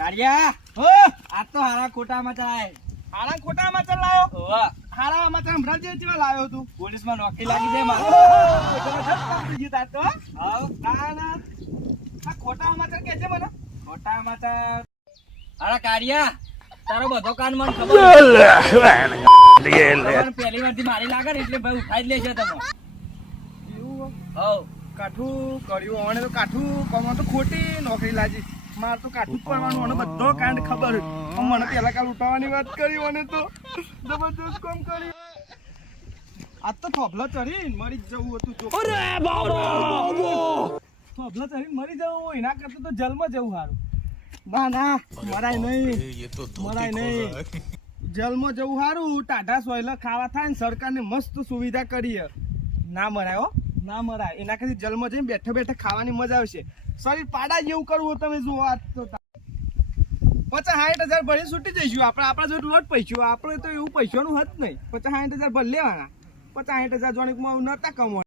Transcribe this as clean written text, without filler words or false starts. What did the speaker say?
કાળિયા હો આ તો હારા ખોટામાં ચલાય. હારા ખોટામાં ચાલ લાયો ઓવા હારામાં ચાલ હમણાં જેવા લાયો તું પોલીસમાં નોકરી લાગી જાય મારે. જબરજસ્ત કામ થઈ ગયું તાર તો હાવ ના ના આ ખોટા સમાચાર કે છે મને ખોટામાં ચાલ. હારા કાળિયા તારો બધો કાન મને ખબર પહેલી વારથી મારી લાગે ને એટલે ભાઈ ઉઠાઈ જ લેશે તમે. એવું હવ કાઠું કર્યું મને તો કાઠું કમા તો ખોટી નોકરી લાગી મારે તો કાઠું જ પડવાનું મને બધો કાંડ ખબર મને પેલા કાલ ઉઠાવવાની વાત કરી મને તો જબરદસ્ત કામ કર્યું આજ તો થોભલો ચડીને મરી જ જવું હતું થોભલો ચડીને મરી જવું હોય એના કરતા તો જેલમાં જવું સારું ના ના મરાય નહીં મરાય નહીં જેલમાં જવું સારું ટાઢા સોયલા ખાવા થાય ને સરકારને મસ્ત સુવિધા કરી ના મરાય હો ના મરાય એના કરતી જેલમાં જઈને બેઠા બેઠા ખાવાની મજા આવશે શરીર પાડા જેવું કરવું તમે જુઓ આજ તો 50-60 હજાર ભરી છૂટી જઈશું આપણા જો લોટ પૈસું આપણે તો એવું પૈસાનું હત નહીં 50-60 હજાર ભરી લેવાના 50-60 હજાર જોડે નતા કમવા